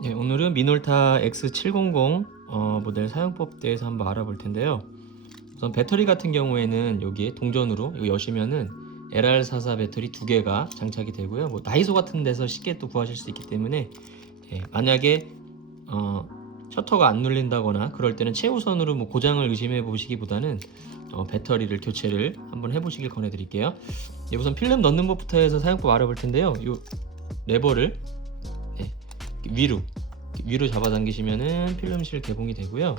네, 오늘은 미놀타 X700 모델 사용법에 대해서 한번 알아볼 텐데요. 우선 배터리 같은 경우에는 여기에 동전으로 이거 여시면은 LR44 배터리 두 개가 장착이 되고요. 뭐 다이소 같은 데서 쉽게 또 구하실 수 있기 때문에 만약에 셔터가 안 눌린다거나 그럴 때는 최우선으로 뭐 고장을 의심해 보시기보다는 배터리를 교체를 한번 해보시길 권해드릴게요. 우선 필름 넣는 법부터 해서 사용법 알아볼 텐데요. 이 레버를 위로 잡아당기시면은 필름실 개봉이 되고요.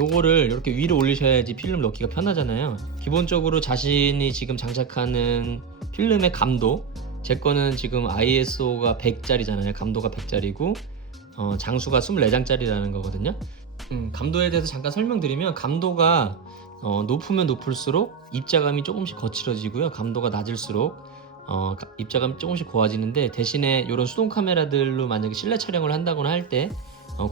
요거를 이렇게 위로 올리셔야지 필름 넣기가 편하잖아요. 기본적으로 자신이 지금 장착하는 필름의 감도, 제 거는 지금 ISO가 100짜리잖아요. 감도가 100짜리고 장수가 24장짜리라는 거거든요. 감도에 대해서 잠깐 설명드리면, 감도가 높으면 높을수록 입자감이 조금씩 거칠어지고요. 감도가 낮을수록 입자감이 조금씩 고와지는데, 대신에 이런 수동 카메라들로 만약에 실내 촬영을 한다거나 할 때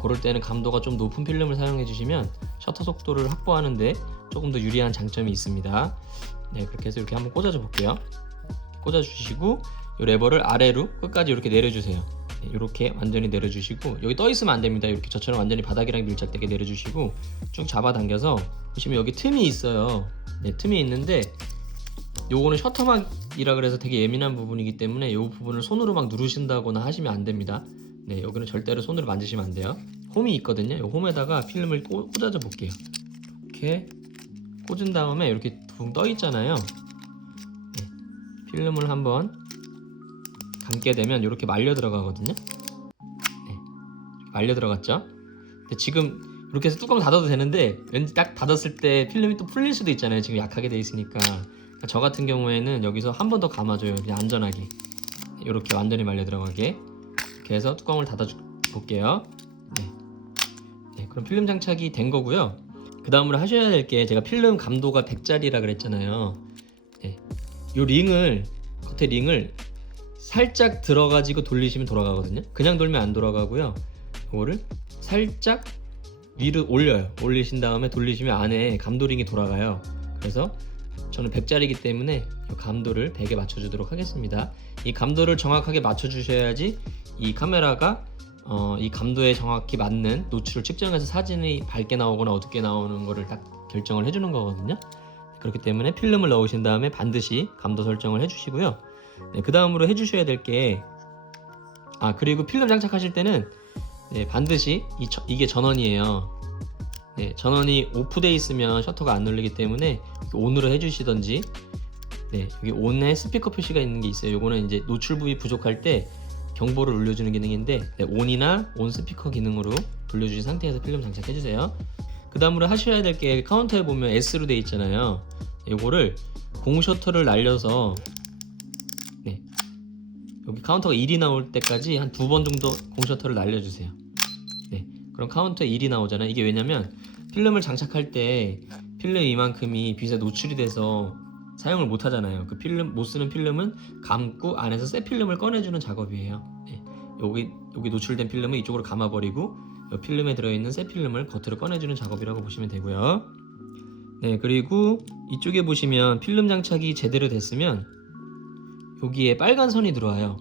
그럴 때는 감도가 좀 높은 필름을 사용해 주시면 셔터 속도를 확보하는데 조금 더 유리한 장점이 있습니다. 네, 그렇게 해서 이렇게 한번 꽂아줘 볼게요. 꽂아 주시고 이 레버를 아래로 끝까지 이렇게 내려주세요. 네, 이렇게 완전히 내려주시고, 여기 떠 있으면 안 됩니다. 이렇게 저처럼 완전히 바닥이랑 밀착되게 내려주시고 쭉 잡아당겨서 보시면 여기 틈이 있어요. 네, 틈이 있는데 요거는 셔터막이라 그래서 되게 예민한 부분이기 때문에 이 부분을 손으로 막 누르신다거나 하시면 안 됩니다. 네, 여기는 절대로 손으로 만지시면 안 돼요. 홈이 있거든요. 이 홈에다가 필름을 꽂아줘 볼게요. 이렇게 꽂은 다음에 이렇게 붕 떠 있잖아요. 네, 필름을 한번 감게 되면 이렇게 말려 들어가거든요. 네, 말려 들어갔죠. 근데 지금 이렇게 해서 뚜껑 닫아도 되는데, 왠지 딱 닫았을 때 필름이 또 풀릴 수도 있잖아요. 지금 약하게 돼 있으니까. 저 같은 경우에는 여기서 한 번 더 감아줘요. 그냥 안전하게. 이렇게 완전히 말려 들어가게. 이렇게 해서 뚜껑을 닫아 볼게요. 네, 그럼 필름 장착이 된 거고요. 그 다음으로 하셔야 될 게, 제가 필름 감도가 100짜리라 그랬잖아요. 네, 요 링을, 겉에 링을 살짝 들어가지고 돌리시면 돌아가거든요. 그냥 돌면 안 돌아가고요. 이거를 살짝 위로 올려요. 올리신 다음에 돌리시면 안에 감도링이 돌아가요. 그래서 저는 100짜리이기 때문에 이 감도를 100에 맞춰주도록 하겠습니다. 이 감도를 정확하게 맞춰주셔야지 이 카메라가 이 감도에 정확히 맞는 노출을 측정해서 사진이 밝게 나오거나 어둡게 나오는 거를 딱 결정을 해주는 거거든요. 그렇기 때문에 필름을 넣으신 다음에 반드시 감도 설정을 해주시고요. 네, 그 다음으로 해주셔야 될 게, 그리고 필름 장착하실 때는 반드시 이게 전원이에요. 네, 전원이 오프되어 있으면 셔터가 안 눌리기 때문에 온으로 해주시던지, 네, 여기 온에 스피커 표시가 있는 게 있어요. 요거는 이제 노출 부위 부족할 때 경보를 울려주는 기능인데, 네, 온이나 온 스피커 기능으로 돌려주신 상태에서 필름 장착해주세요. 그 다음으로 하셔야 될 게, 카운터에 보면 S로 되어 있잖아요. 요거를 공 셔터를 날려서, 네, 여기 카운터가 1이 나올 때까지 한 2번 정도 공 셔터를 날려주세요. 네, 그럼 카운터에 1이 나오잖아요. 이게 왜냐면 필름을 장착할 때 필름 이만큼이 빛에 노출이 돼서 사용을 못 하잖아요. 그 필름, 못 쓰는 필름은 감고 안에서 새 필름을 꺼내주는 작업이에요. 네, 여기 노출된 필름은 이쪽으로 감아버리고 필름에 들어있는 새 필름을 겉으로 꺼내주는 작업이라고 보시면 되고요. 네, 그리고 이쪽에 보시면 필름 장착이 제대로 됐으면 여기에 빨간 선이 들어와요.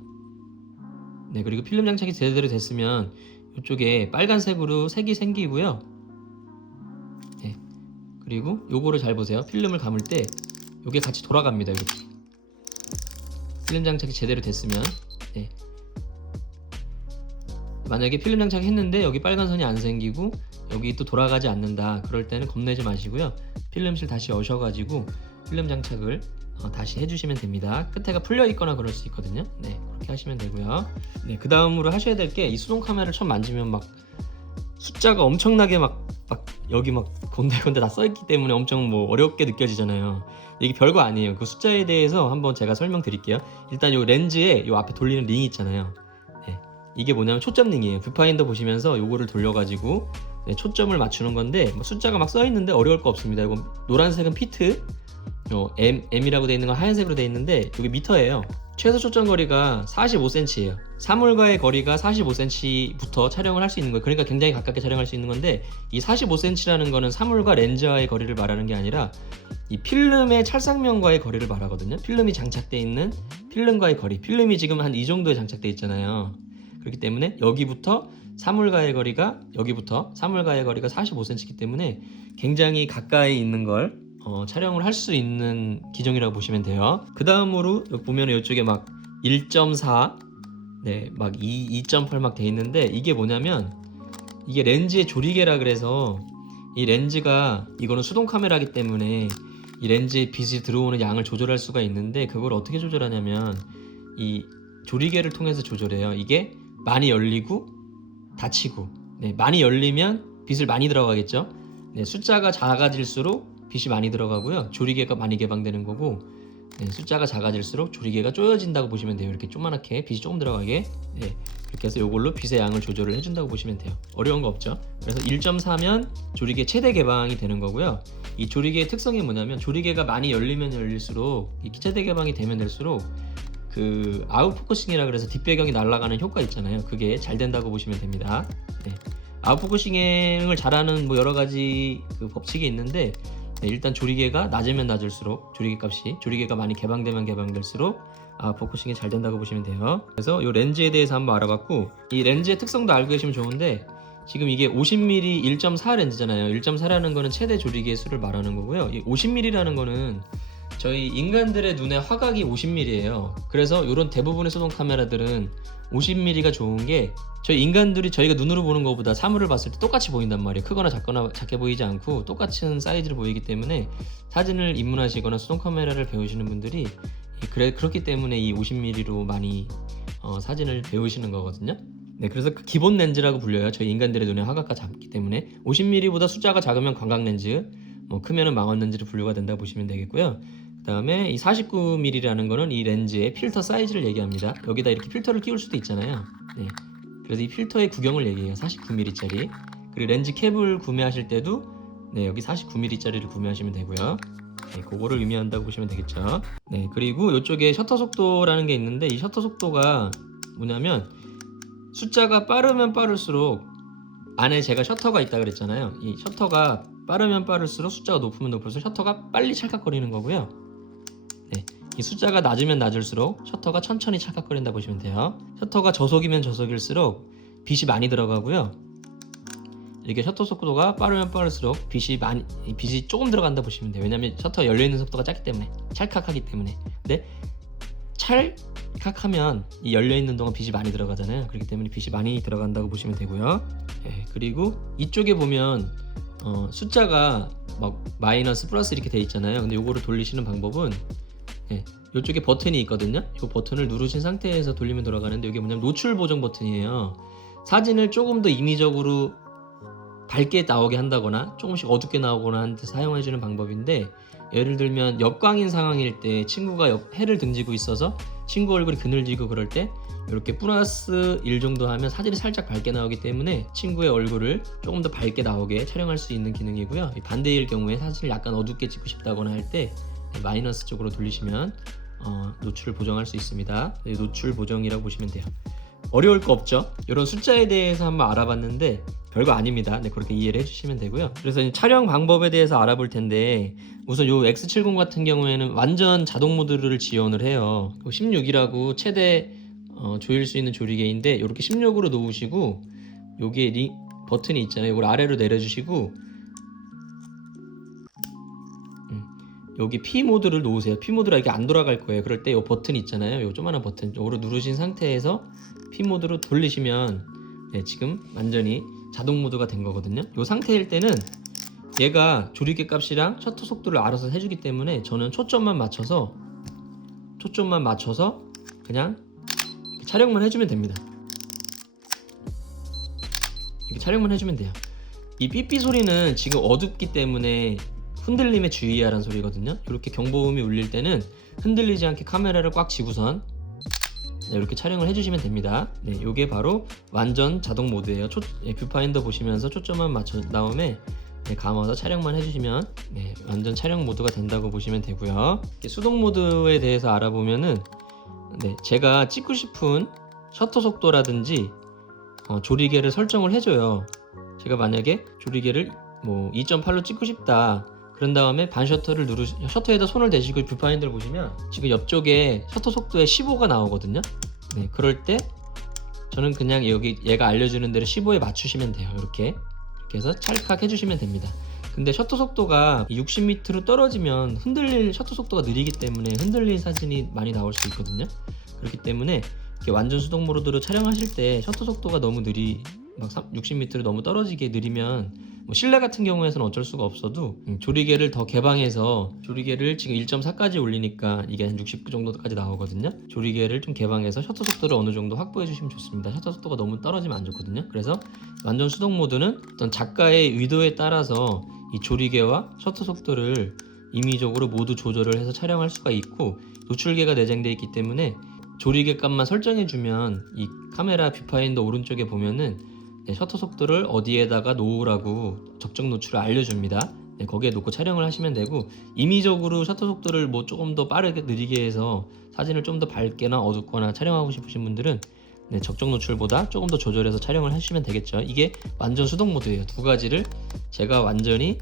네, 그리고 필름 장착이 제대로 됐으면 이쪽에 빨간색으로 색이 생기고요. 네, 그리고 요거를 잘 보세요. 필름을 감을 때 요게 같이 돌아갑니다. 이렇게 필름 장착이 제대로 됐으면, 네, 만약에 필름 장착 했는데 여기 빨간 선이 안 생기고 여기 또 돌아가지 않는다, 그럴 때는 겁내지 마시고요. 필름실 다시 오셔가지고 필름 장착을 다시 해주시면 됩니다. 끝에가 풀려 있거나 그럴 수 있거든요. 네, 그렇게 하시면 되고요. 네, 그 다음으로 하셔야 될 게, 이 수동 카메라를 처음 만지면 막 숫자가 엄청나게 막 여기 막 건들건들 다 써있기 때문에 엄청 뭐 어렵게 느껴지잖아요. 이게 별거 아니에요. 그 숫자에 대해서 한번 제가 설명드릴게요. 일단 요 렌즈에 요 앞에 돌리는 링이 있잖아요. 네, 이게 뭐냐면 초점 링이에요. 뷰파인더 보시면서 요거를 돌려가지고 초점을 맞추는 건데, 뭐 숫자가 막 써있는데 어려울 거 없습니다. 이거 노란색은 피트, M이라고 되어 있는 건 하얀색으로 되어 있는데 여기 미터예요. 최소 초점 거리가 45cm예요. 사물과의 거리가 45cm부터 촬영을 할 수 있는 거예요. 그러니까 굉장히 가깝게 촬영할 수 있는 건데, 이 45cm라는 거는 사물과 렌즈와의 거리를 말하는 게 아니라 이 필름의 찰상면과의 거리를 말하거든요. 필름이 장착되어 있는 필름과의 거리. 필름이 지금 한 이 정도에 장착되어 있잖아요. 그렇기 때문에 여기부터 사물과의 거리가 여기부터 사물과의 거리가 45cm이기 때문에 굉장히 가까이 있는 걸 촬영을 할 수 있는 기종이라고 보시면 돼요. 그 다음으로 보면 이쪽에 막 1.4, 막 2.8 막 돼 있는데 이게 뭐냐면 이게 렌즈의 조리개라 그래서 이 렌즈가 이거는 수동 카메라이기 때문에 이 렌즈에 빛이 들어오는 양을 조절할 수가 있는데 그걸 어떻게 조절하냐면 이 조리개를 통해서 조절해요. 이게 많이 열리고 닫히고 많이 열리면 빛을 많이 들어가겠죠. 숫자가 작아질수록 빛이 많이 들어가고요. 조리개가 많이 개방되는 거고 숫자가 작아질수록 조리개가 쪼여진다고 보시면 돼요. 이렇게 조그맣게 빛이 조금 들어가게 이렇게 해서 이걸로 빛의 양을 조절을 해준다고 보시면 돼요. 어려운 거 없죠. 그래서 1.4면 조리개 최대 개방이 되는 거고요. 이 조리개의 특성이 뭐냐면 조리개가 많이 열리면 열릴수록 이 최대 개방이 되면 될수록 그 아웃포커싱이라 그래서 뒷배경이 날아가는 효과 있잖아요. 그게 잘 된다고 보시면 됩니다. 아웃포커싱을 잘하는 뭐 여러 가지 그 법칙이 있는데 일단 조리개가 낮으면 낮을수록 조리개가 많이 개방되면 개방될수록 포커싱이 잘 된다고 보시면 돼요. 그래서 이 렌즈에 대해서 한번 알아봤고 이 렌즈의 특성도 알고 계시면 좋은데 지금 이게 50mm 1.4 렌즈잖아요. 1.4라는 거는 최대 조리개의 수를 말하는 거고요. 이 50mm라는 거는 저희 인간들의 눈의 화각이 50mm예요. 그래서 이런 대부분의 수동 카메라들은 50mm가 좋은 게 저희 인간들이 저희가 눈으로 보는 것보다 사물을 봤을 때 똑같이 보인단 말이에요. 크거나 작게 보이지 않고 똑같은 사이즈를 보이기 때문에 사진을 입문하시거나 수동 카메라를 배우시는 분들이 그렇기 때문에 이 50mm로 많이 사진을 배우시는 거거든요. 그래서 기본 렌즈라고 불려요. 저희 인간들의 눈의 화각과 작기 때문에 50mm보다 숫자가 작으면 광각 렌즈, 크면은 망원 렌즈로 분류가 된다고 보시면 되겠고요. 그 다음에 이 49mm라는 거는 이 렌즈의 필터 사이즈를 얘기합니다. 여기다 이렇게 필터를 끼울 수도 있잖아요. 그래서 이 필터의 구경을 얘기해요. 49mm짜리. 그리고 렌즈 캡을 구매하실 때도 여기 49mm짜리를 구매하시면 되고요. 그거를 의미한다고 보시면 되겠죠. 그리고 이쪽에 셔터 속도라는 게 있는데 이 셔터 속도가 뭐냐면 숫자가 빠르면 빠를수록 안에 제가 셔터가 있다 그랬잖아요. 이 셔터가 빠르면 빠를수록 숫자가 높으면 높을수록 셔터가 빨리 찰칵거리는 거고요. 이 숫자가 낮으면 낮을수록 셔터가 천천히 찰칵거린다 보시면 돼요. 셔터가 저속이면 저속일수록 빛이 많이 들어가고요. 이렇게 셔터 속도가 빠르면 빠를수록 빛이 조금 들어간다 보시면 돼요. 왜냐면 셔터 열려있는 속도가 작기 때문에 찰칵하기 때문에. 근데 찰칵하면 이 열려있는 동안 빛이 많이 들어가잖아요. 그렇기 때문에 빛이 많이 들어간다고 보시면 되고요. 그리고 이쪽에 보면 숫자가 막 마이너스 플러스 이렇게 돼 있잖아요. 근데 요거를 돌리시는 방법은 이쪽에 버튼이 있거든요. 이 버튼을 누르신 상태에서 돌리면 돌아가는데 이게 뭐냐면 노출 보정 버튼이에요. 사진을 조금 더 임의적으로 밝게 나오게 한다거나 조금씩 어둡게 나오거나 하는데 사용해주는 방법인데 예를 들면 역광인 상황일 때 친구가 해를 등지고 있어서 친구 얼굴이 그늘지고 그럴 때 이렇게 플러스 1 정도 하면 사진이 살짝 밝게 나오기 때문에 친구의 얼굴을 조금 더 밝게 나오게 촬영할 수 있는 기능이고요. 반대일 경우에 사진을 약간 어둡게 찍고 싶다거나 할 때 마이너스 쪽으로 돌리시면 노출을 보정할 수 있습니다. 노출 보정이라고 보시면 돼요. 어려울 거 없죠? 이런 숫자에 대해서 한번 알아봤는데 별거 아닙니다. 그렇게 이해를 해주시면 되고요. 그래서 촬영 방법에 대해서 알아볼 텐데 우선 요 X70 같은 경우에는 완전 자동 모드를 지원을 해요. 16이라고 최대 조일 수 있는 조리개인데 이렇게 16으로 놓으시고 여기에 버튼이 있잖아요. 이걸 아래로 내려주시고 여기 P 모드를 놓으세요. P 모드라 이게 안 돌아갈 거예요. 그럴 때 이 버튼 있잖아요. 이 조그만한 버튼 이거로 누르신 상태에서 P 모드로 돌리시면 지금 완전히 자동 모드가 된 거거든요. 이 상태일 때는 얘가 조리개 값이랑 셔터 속도를 알아서 해주기 때문에 저는 초점만 맞춰서 그냥 이렇게 촬영만 해주면 됩니다. 이렇게 촬영만 해주면 돼요. 이 삐삐 소리는 지금 어둡기 때문에 흔들림에 주의하라는 소리거든요. 이렇게 경보음이 울릴 때는 흔들리지 않게 카메라를 꽉 쥐고선 이렇게 촬영을 해주시면 됩니다. 이게 바로 완전 자동 모드예요. 뷰파인더 보시면서 초점만 맞춘 다음에 감아서 촬영만 해주시면 완전 촬영 모드가 된다고 보시면 되고요. 수동 모드에 대해서 알아보면은 제가 찍고 싶은 셔터 속도라든지 조리개를 설정을 해줘요. 제가 만약에 조리개를 2.8로 찍고 싶다. 그런 다음에 반 셔터를 셔터에다 손을 대시고 뷰파인더를 보시면 지금 옆쪽에 셔터 속도에 15가 나오거든요. 그럴 때 저는 그냥 여기 얘가 알려주는 대로 15에 맞추시면 돼요. 이렇게 해서 찰칵 해주시면 됩니다. 근데 셔터 속도가 60m로 떨어지면 셔터 속도가 느리기 때문에 흔들릴 사진이 많이 나올 수 있거든요. 그렇기 때문에 이렇게 완전 수동 모드로 촬영하실 때 셔터 속도가 너무 막 60m로 너무 떨어지게 느리면 뭐 실내 같은 경우에는 어쩔 수가 없어도 조리개를 더 개방해서, 조리개를 지금 1.4까지 올리니까 이게 한 60 정도까지 나오거든요. 조리개를 좀 개방해서 셔터 속도를 어느 정도 확보해 주시면 좋습니다. 셔터 속도가 너무 떨어지면 안 좋거든요. 그래서 완전 수동 모드는 어떤 작가의 의도에 따라서 이 조리개와 셔터 속도를 임의적으로 모두 조절을 해서 촬영할 수가 있고, 노출계가 내장되어 있기 때문에 조리개 값만 설정해 주면 이 카메라 뷰파인더 오른쪽에 보면은 셔터 속도를 어디에다가 놓으라고 적정 노출을 알려줍니다. 거기에 놓고 촬영을 하시면 되고, 임의적으로 셔터 속도를 뭐 조금 더 빠르게 느리게 해서 사진을 좀 더 밝게나 어둡거나 촬영하고 싶으신 분들은 적정 노출보다 조금 더 조절해서 촬영을 하시면 되겠죠. 이게 완전 수동 모드예요. 두 가지를 제가 완전히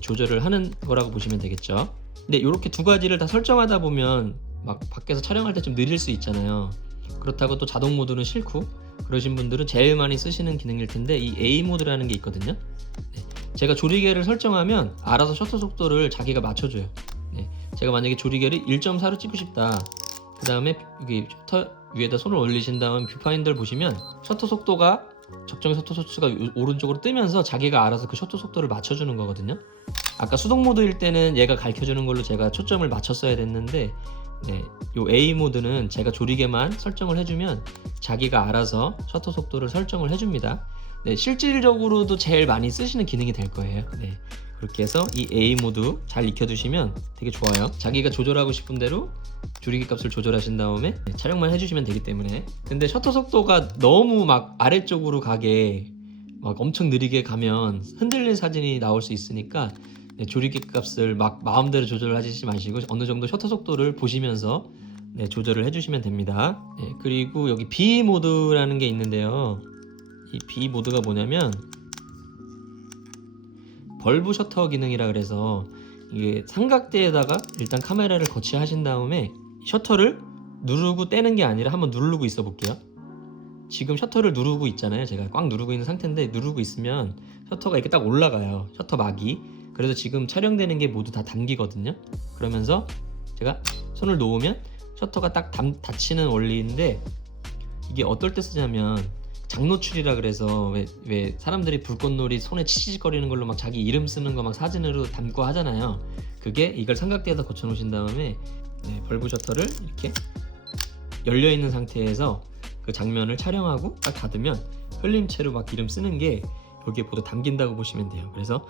조절을 하는 거라고 보시면 되겠죠. 근데 이렇게 두 가지를 다 설정하다 보면 막 밖에서 촬영할 때 좀 느릴 수 있잖아요. 그렇다고 또 자동 모드는 싫고 그러신 분들은 제일 많이 쓰시는 기능일 텐데, 이 A 모드라는 게 있거든요. 제가 조리개를 설정하면 알아서 셔터 속도를 자기가 맞춰줘요. 제가 만약에 조리개를 1.4로 찍고 싶다, 그 다음에 여기 셔터 위에다 손을 올리신 다음 뷰파인더를 보시면 셔터 속도가, 적정 셔터 속도가 오른쪽으로 뜨면서 자기가 알아서 그 셔터 속도를 맞춰주는 거거든요. 아까 수동 모드일 때는 얘가 가르쳐주는 걸로 제가 초점을 맞췄어야 됐는데, 요 A 모드는 제가 조리개만 설정을 해주면 자기가 알아서 셔터 속도를 설정을 해줍니다. 실질적으로도 제일 많이 쓰시는 기능이 될 거예요. 그렇게 해서 이 A 모드 잘 익혀두시면 되게 좋아요. 자기가 조절하고 싶은 대로 조리개 값을 조절하신 다음에 촬영만 해주시면 되기 때문에. 근데 셔터 속도가 너무 막 아래쪽으로 가게, 막 엄청 느리게 가면 흔들린 사진이 나올 수 있으니까 조리개 값을 막 마음대로 조절하시지 마시고 어느 정도 셔터 속도를 보시면서 조절을 해주시면 됩니다. 그리고 여기 B 모드라는 게 있는데요. 이 B 모드가 뭐냐면 벌브 셔터 기능이라 그래서, 이게 삼각대에다가 일단 카메라를 거치하신 다음에 셔터를 누르고 떼는 게 아니라 한번 누르고 있어 볼게요. 지금 셔터를 누르고 있잖아요. 제가 꽉 누르고 있는 상태인데, 누르고 있으면 셔터가 이렇게 딱 올라가요. 셔터 막이. 그래서 지금 촬영되는 게 모두 다 담기거든요. 그러면서 제가 손을 놓으면 셔터가 딱 닫히는 원리인데, 이게 어떨 때 쓰냐면 장노출이라 그래서 왜 사람들이 불꽃놀이 손에 치치거리는 걸로 막 자기 이름 쓰는 거 막 사진으로 담고 하잖아요. 그게 이걸 삼각대에다 거쳐 놓으신 다음에 벌브 셔터를 이렇게 열려 있는 상태에서 그 장면을 촬영하고 딱 닫으면 흘림체로 막 이름 쓰는 게 여기에 모두 담긴다고 보시면 돼요. 그래서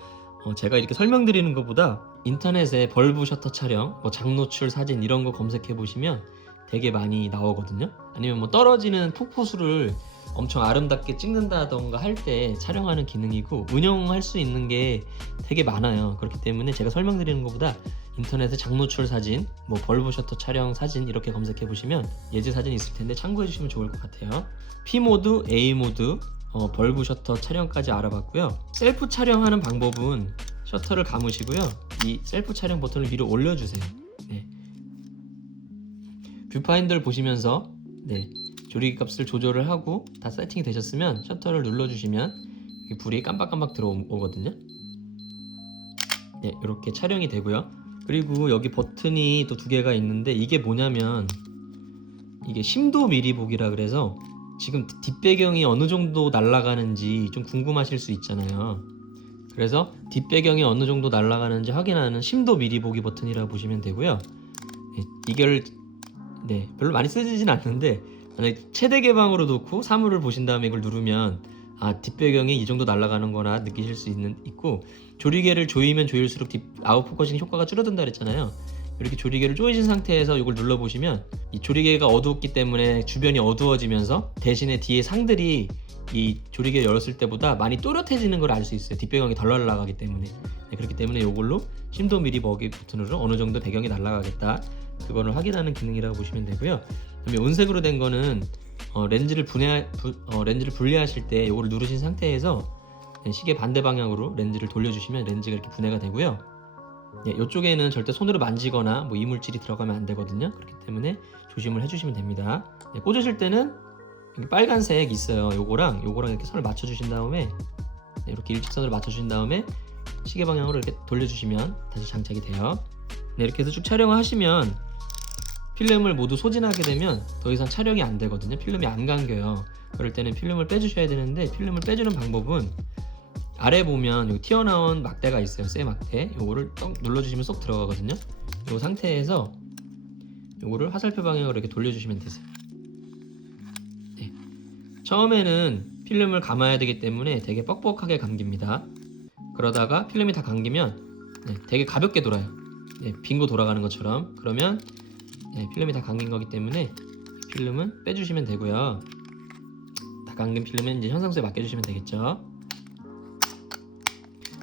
제가 이렇게 설명드리는 것보다 인터넷에 벌브 셔터 촬영, 뭐 장노출 사진 이런 거 검색해 보시면 되게 많이 나오거든요. 아니면 뭐 떨어지는 폭포수를 엄청 아름답게 찍는다던가 할 때 촬영하는 기능이고, 운영할 수 있는 게 되게 많아요. 그렇기 때문에 제가 설명드리는 것보다 인터넷에 장노출 사진, 뭐 벌브 셔터 촬영 사진 이렇게 검색해 보시면 예제 사진이 있을 텐데 참고해 주시면 좋을 것 같아요. P 모드, A 모드, 벌브 셔터 촬영까지 알아봤고요. 셀프 촬영하는 방법은 셔터를 감으시고요. 이 셀프 촬영 버튼을 위로 올려주세요. 뷰파인더를 보시면서 조리개 값을 조절을 하고 다 세팅이 되셨으면 셔터를 눌러주시면 불이 깜빡깜빡 들어오거든요. 이렇게 촬영이 되고요. 그리고 여기 버튼이 또 두 개가 있는데, 이게 뭐냐면 이게 심도 미리 보기라 그래서 지금 뒷배경이 어느 정도 날아가는지 좀 궁금하실 수 있잖아요. 그래서 뒷배경이 어느 정도 날아가는지 확인하는 심도 미리 보기 버튼이라고 보시면 되고요. 이걸 별로 많이 쓰지진 않는데, 최대 개방으로 놓고 사물을 보신 다음에 이걸 누르면 뒷배경이 이 정도 날아가는 거나 느끼실 수 있고, 조리개를 조이면 조일수록 아웃포커싱 효과가 줄어든다 그랬잖아요. 이렇게 조리개를 조이신 상태에서 이걸 눌러보시면 이 조리개가 어두웠기 때문에 주변이 어두워지면서 대신에 뒤에 상들이 이 조리개를 열었을 때보다 많이 또렷해지는 걸 알 수 있어요. 뒷배경이 덜 날아가기 때문에. 그렇기 때문에 이걸로 심도 미리 보기 버튼으로 어느 정도 배경이 날아가겠다, 그거를 확인하는 기능이라고 보시면 되고요. 그다음에 온색으로 된 거는 렌즈를 분리하실 때 이걸 누르신 상태에서 시계 반대 방향으로 렌즈를 돌려주시면 렌즈가 이렇게 분해가 되고요. 이쪽에는 절대 손으로 만지거나 뭐 이물질이 들어가면 안 되거든요. 그렇기 때문에 조심을 해주시면 됩니다. 꽂으실 때는 여기 빨간색 있어요. 요거랑 이렇게 선을 맞춰 주신 다음에 네, 이렇게 일직선으로 맞춰 주신 다음에 시계 방향으로 이렇게 돌려주시면 다시 장착이 돼요. 네, 이렇게 해서 쭉 촬영을 하시면 필름을 모두 소진하게 되면 더 이상 촬영이 안 되거든요. 필름이 안 감겨요. 그럴 때는 필름을 빼주셔야 되는데, 필름을 빼주는 방법은 아래 보면 여기 튀어나온 막대가 있어요. 쇠 막대. 요거를 딱 눌러주시면 쏙 들어가거든요. 이 상태에서 요거를 화살표 방향으로 이렇게 돌려주시면 되세요. 네. 처음에는 필름을 감아야 되기 때문에 되게 뻑뻑하게 감깁니다. 그러다가 필름이 다 감기면 네, 되게 가볍게 돌아요. 네, 빙고 돌아가는 것처럼. 그러면 네, 필름이 다 감긴 거기 때문에 필름은 빼주시면 되고요. 다 감긴 필름은 이제 현상수에 맡겨주시면 되겠죠.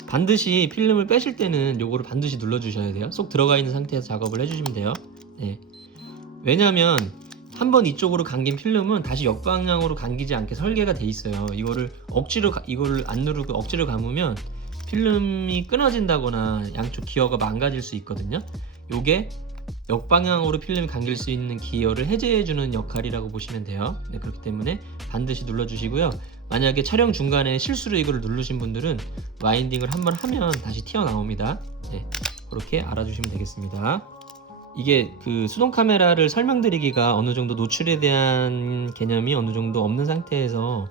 반드시 필름을 빼실 때는 요거를 반드시 눌러주셔야 돼요. 쏙 들어가 있는 상태에서 작업을 해주시면 돼요. 네. 왜냐면 한번 이쪽으로 감긴 필름은 다시 역방향으로 감기지 않게 설계가 돼 있어요. 이거를 안 누르고 억지로 감으면 필름이 끊어진다거나 양쪽 기어가 망가질 수 있거든요. 요게 역방향으로 필름이 감길 수 있는 기어를 해제해주는 역할이라고 보시면 돼요. 네, 그렇기 때문에 반드시 눌러주시고요. 만약에 촬영 중간에 실수로 이거를 누르신 분들은 와인딩을 한번 하면 다시 튀어나옵니다. 네, 그렇게 알아주시면 되겠습니다. 이게 그 수동 카메라를 설명드리기가 어느 정도 노출에 대한 개념이 어느 정도 없는 상태에서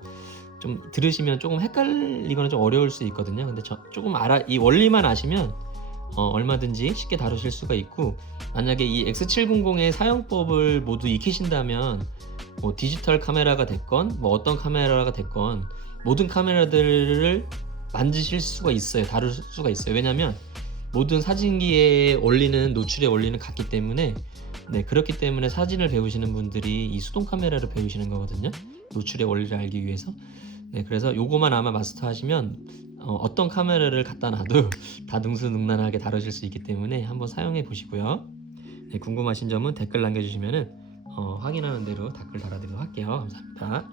좀 들으시면 조금 헷갈리거나 좀 어려울 수 있거든요. 근데 조금 이 원리만 아시면 얼마든지 쉽게 다루실 수가 있고, 만약에 이 X700의 사용법을 모두 익히신다면 뭐 디지털 카메라가 됐건 뭐 어떤 카메라가 됐건 모든 카메라들을 만지실 수가 있어요. 다룰 수가 있어요. 왜냐면 모든 사진기의 원리는 노출의 원리는 같기 때문에, 네, 그렇기 때문에 사진을 배우시는 분들이 이 수동 카메라를 배우시는 거거든요. 노출의 원리를 알기 위해서. 네, 그래서 요거만 아마 마스터 하시면 어떤 카메라를 갖다 놔도 다 능수능란하게 다루실 수 있기 때문에 한번 사용해 보시고요. 네, 궁금하신 점은 댓글 남겨주시면 확인하는 대로 댓글 달아드리도록 할게요. 감사합니다.